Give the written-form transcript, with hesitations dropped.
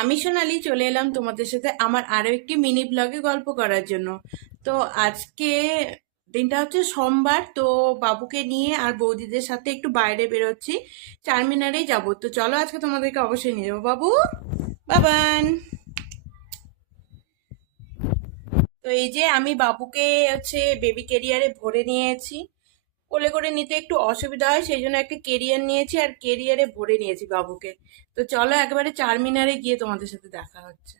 আমি সোনালি চলে এলাম তোমাদের সাথে আমার আরো একটি মিনি ব্লগে গল্প করার জন্য। তো আজকে দিনটা হচ্ছে সোমবার। তো বাবুকে নিয়ে আর বৌদিদের সাথে একটু বাইরে বেরোচ্ছি, চারমিনারেই যাব। তো চলো আজকে তোমাদেরকে অবশ্যই নিয়ে যাবো। বাবু, বাবান। তো এই যে আমি বাবুকে হচ্ছে বেবি ক্যারিয়ারে ভরে নিয়েছি। কোলে করে নিতে একটু অসুবিধা হয়, সেই জন্য একটা কেরিয়ার নিয়েছি আর কেরিয়ারে ভরে নিয়েছি বাবুকে। তো চলো একেবারে চারমিনারে গিয়ে তোমাদের সাথে দেখা হচ্ছে।